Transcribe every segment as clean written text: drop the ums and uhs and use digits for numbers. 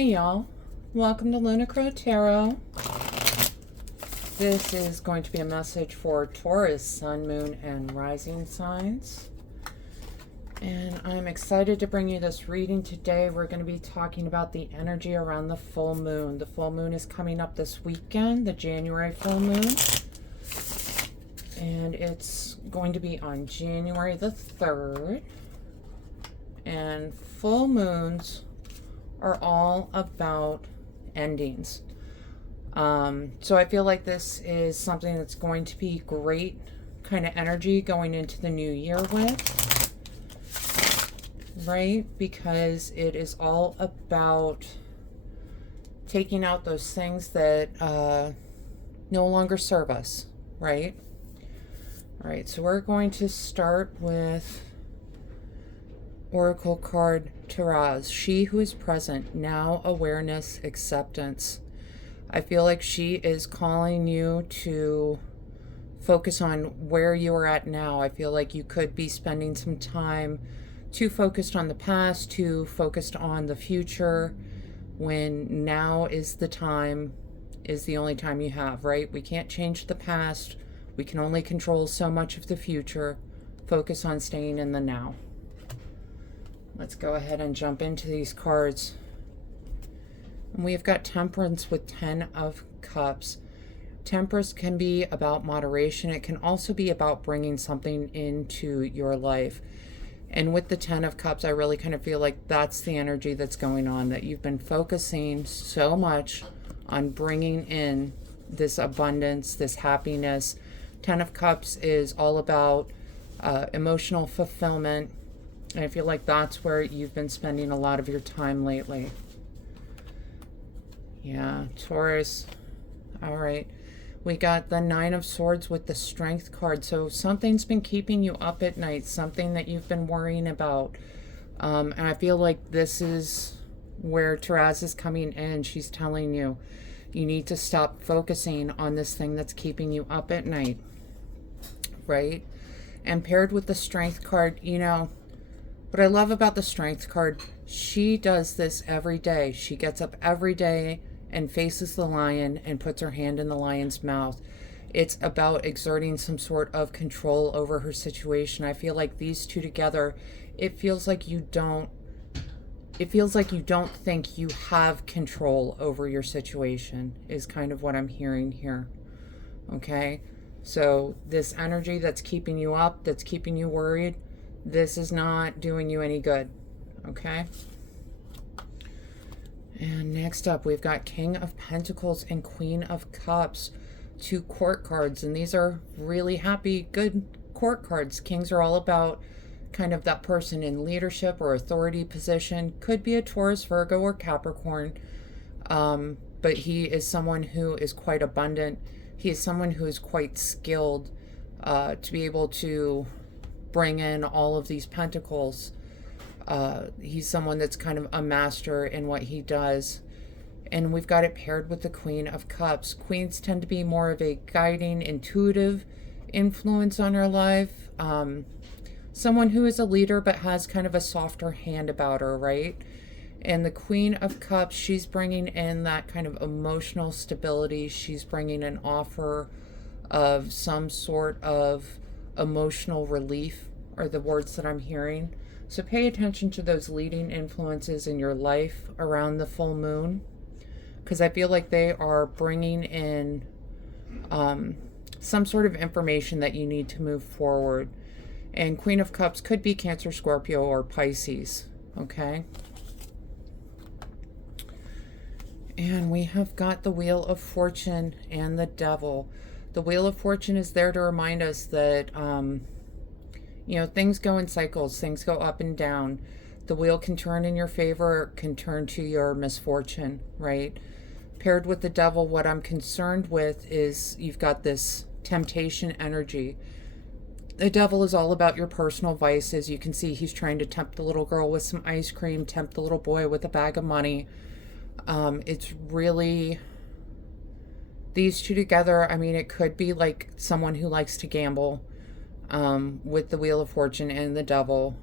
Hey y'all, welcome to Lunar Tarot. This is going to be a message for Taurus, Sun, Moon, and Rising signs. And I'm excited to bring you this reading today. We're going to be talking about the energy around the full moon. The full moon is coming up this weekend, the January full moon. And it's going to be on January the 3rd. And full moons are all about endings. So I feel like this is something that's going to be great kind of energy going into the new year with, right? Because it is all about taking out those things that no longer serve us, right? All right, so we're going to start with Oracle card Taurus, she who is present, now awareness, acceptance. I feel like she is calling you to focus on where you are at now. I feel like you could be spending some time too focused on the past, too focused on the future, when now is the time, is the only time you have, right? We can't change the past. We can only control so much of the future. Focus on staying in the now. Let's go ahead and jump into these cards. And we've got Temperance with 10 of Cups. Temperance can be about moderation. It can also be about bringing something into your life. And with the 10 of Cups, I really kind of feel like that's the energy that's going on, that you've been focusing so much on bringing in this abundance, this happiness. 10 of Cups is all about emotional fulfillment. And I feel like that's where you've been spending a lot of your time lately. Yeah, Taurus. All right. We got the 9 of Swords with the Strength card. So something's been keeping you up at night, something that you've been worrying about. And I feel like this is where Taurus is coming in. She's telling you, you need to stop focusing on this thing that's keeping you up at night. Right? And paired with the Strength card, you know, what I love about the Strength card, she does this every day. She gets up every day and faces the lion and puts her hand in the lion's mouth. It's about exerting some sort of control over her situation. I feel like these two together, it feels like you don't think you have control over your situation, is kind of what I'm hearing here. Okay? So this energy that's keeping you up, that's keeping you worried, this is not doing you any good, okay? And next up, we've got King of Pentacles and Queen of Cups, 2 court cards. And these are really happy, good court cards. Kings are all about kind of that person in leadership or authority position. Could be a Taurus, Virgo, or Capricorn. But he is someone who is quite abundant. He is someone who is quite skilled to be able to bring in all of these pentacles. He's someone that's kind of a master in what he does. And we've got it paired with the Queen of Cups. Queens tend to be more of a guiding, intuitive influence on our life. Someone who is a leader but has kind of a softer hand about her, right? And the Queen of Cups, she's bringing in that kind of emotional stability. She's bringing an offer of some sort of emotional relief, are the words that I'm hearing. So pay attention to those leading influences in your life around the full moon, because I feel like they are bringing in some sort of information that you need to move forward. And Queen of Cups could be Cancer, Scorpio, or Pisces, okay? And we have got the Wheel of Fortune and the Devil. The Wheel of Fortune is there to remind us that, you know, things go in cycles. Things go up and down. The wheel can turn in your favor, can turn to your misfortune, right? Paired with the Devil, what I'm concerned with is you've got this temptation energy. The Devil is all about your personal vices. You can see he's trying to tempt the little girl with some ice cream, tempt the little boy with a bag of money. It's really... These two together, I mean, it could be like someone who likes to gamble with the Wheel of Fortune and the Devil.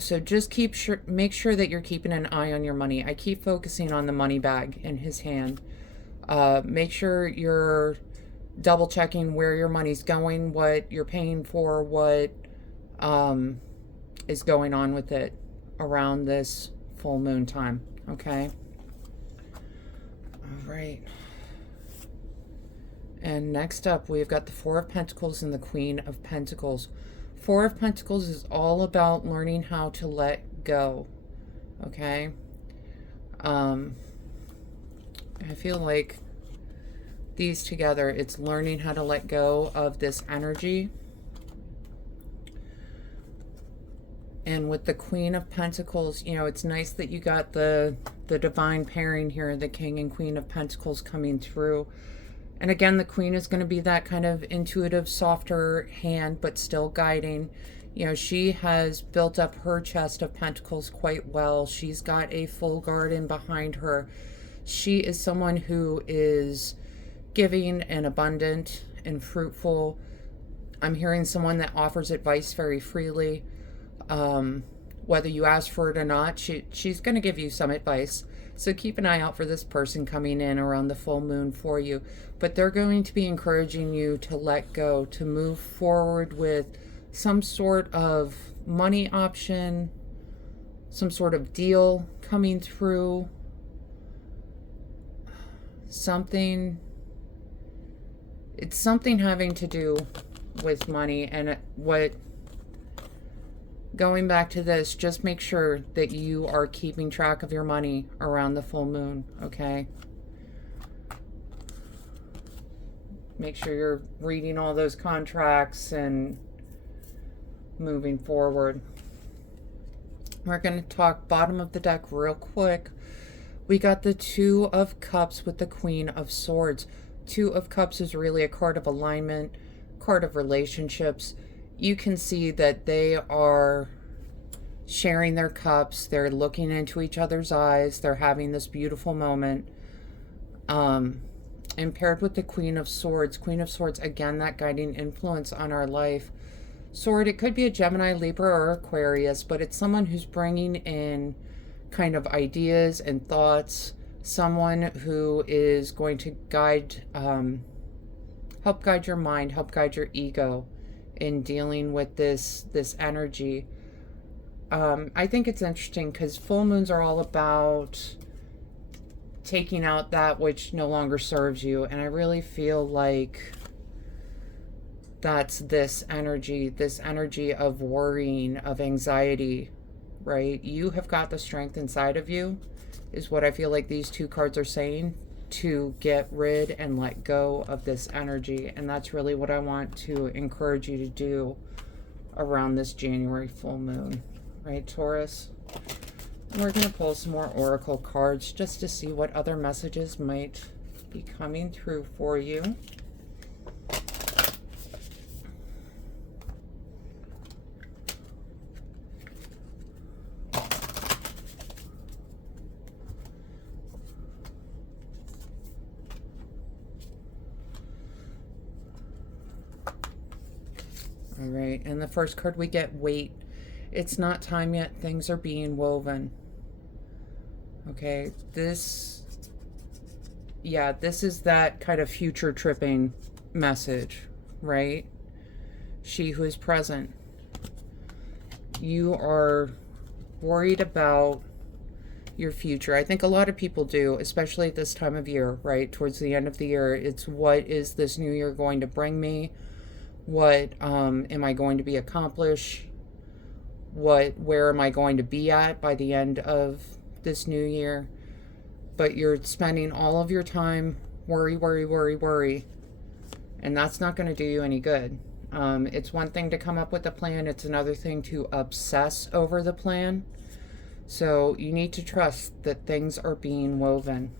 So just make sure that you're keeping an eye on your money. I keep focusing on the money bag in his hand. Make sure you're double checking where your money's going, what you're paying for, what is going on with it around this full moon time. Okay. All right. And next up, we've got the Four of Pentacles and the Queen of Pentacles. Four of Pentacles is all about learning how to let go. Okay. I feel like these together, it's learning how to let go of this energy. And with the Queen of Pentacles, you know, it's nice that you got the divine pairing here, the King and Queen of Pentacles coming through. And again, the Queen is going to be that kind of intuitive, softer hand, but still guiding. You know, she has built up her chest of pentacles quite well. She's got a full garden behind her. She is someone who is giving and abundant and fruitful. I'm hearing someone that offers advice very freely. Whether you ask for it or not, she's going to give you some advice. So keep an eye out for this person coming in around the full moon for you. But they're going to be encouraging you to let go, to move forward with some sort of money option, some sort of deal coming through, something. It's something having to do with money. And going back to this, just make sure that you are keeping track of your money around the full moon, okay? Make sure you're reading all those contracts and moving forward. We're going to talk bottom of the deck real quick. We got the Two of Cups with the Queen of Swords. Two of Cups is really a card of alignment, card of relationships. You can see that they are sharing their cups. They're looking into each other's eyes. They're having this beautiful moment. And paired with the Queen of Swords. Queen of Swords, again, that guiding influence on our life. Sword, it could be a Gemini, Libra, or Aquarius, but it's someone who's bringing in kind of ideas and thoughts. Someone who is going to guide, help guide your mind, help guide your ego in dealing with this energy. I think it's interesting because full moons are all about taking out that which no longer serves you. And I really feel like that's this energy of worrying, of anxiety, right? You have got the strength inside of you, is what I feel like these two cards are saying, to get rid and let go of this energy. And that's really what I want to encourage you to do around this January full moon, right, Taurus? And we're going to pull some more oracle cards just to see what other messages might be coming through for you. All right, and the first card we get, wait. It's not time yet. Things are being woven. Okay, this is that kind of future tripping message, right? She who is present. You are worried about your future. I think a lot of people do, especially at this time of year, right? Towards the end of the year, it's what is this new year going to bring me? What am I going to be accomplished? Where am I going to be at by the end of this new year? But you're spending all of your time worry. And that's not going to do you any good. It's one thing to come up with a plan. It's another thing to obsess over the plan. So you need to trust that things are being woven.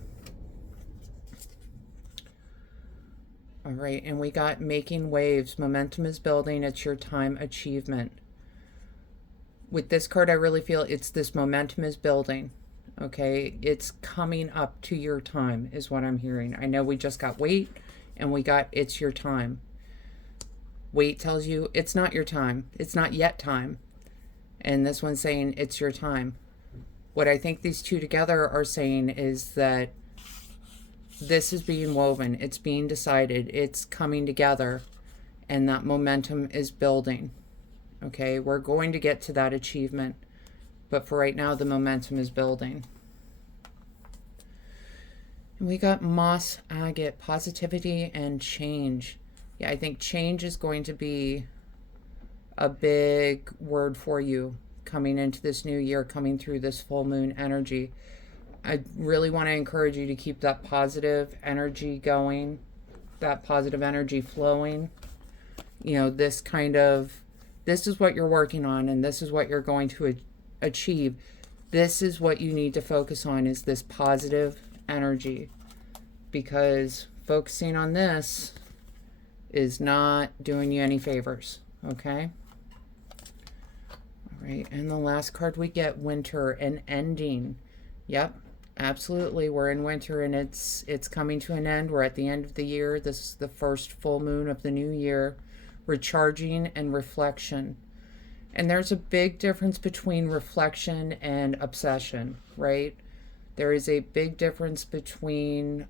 All right, and we got making waves. Momentum is building. It's your time achievement. With this card, I really feel it's this momentum is building. Okay, it's coming up to your time is what I'm hearing. I know we just got wait and we got it's your time. Wait tells you it's not your time. It's not yet time. And this one's saying it's your time. What I think these two together are saying is that this is being woven. It's being decided. It's coming together. And that momentum is building. Okay, we're going to get to that achievement. But for right now, the momentum is building. And we got moss agate, positivity and change. Yeah, I think change is going to be a big word for you coming into this new year, coming through this full moon energy. I really want to encourage you to keep that positive energy going, that positive energy flowing. You know, this is what you're working on, and this is what you're going to achieve. This is what you need to focus on, is this positive energy, because focusing on this is not doing you any favors. Okay. All right. And the last card we get, winter, an ending. Yep. Absolutely. We're in winter and it's coming to an end. We're at the end of the year. This is the first full moon of the new year. Recharging and reflection. And there's a big difference between reflection and obsession, right? There is a big difference between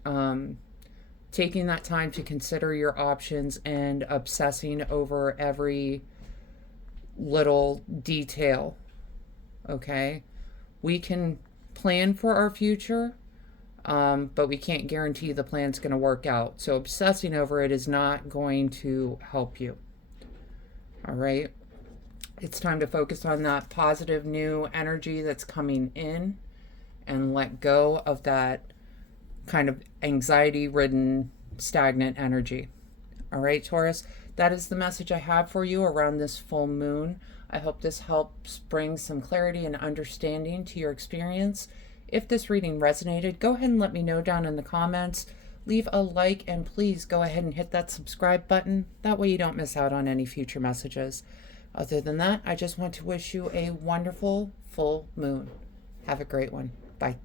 taking that time to consider your options and obsessing over every little detail. Okay? We can plan for our future, but we can't guarantee the plan's going to work out. So obsessing over it is not going to help you. All right? It's time to focus on that positive new energy that's coming in and let go of that kind of anxiety-ridden, stagnant energy. All right, Taurus, that is the message I have for you around this full moon. I hope this helps bring some clarity and understanding to your experience. If this reading resonated, go ahead and let me know down in the comments. Leave a like, and please go ahead and hit that subscribe button. That way you don't miss out on any future messages. Other than that, I just want to wish you a wonderful full moon. Have a great one. Bye.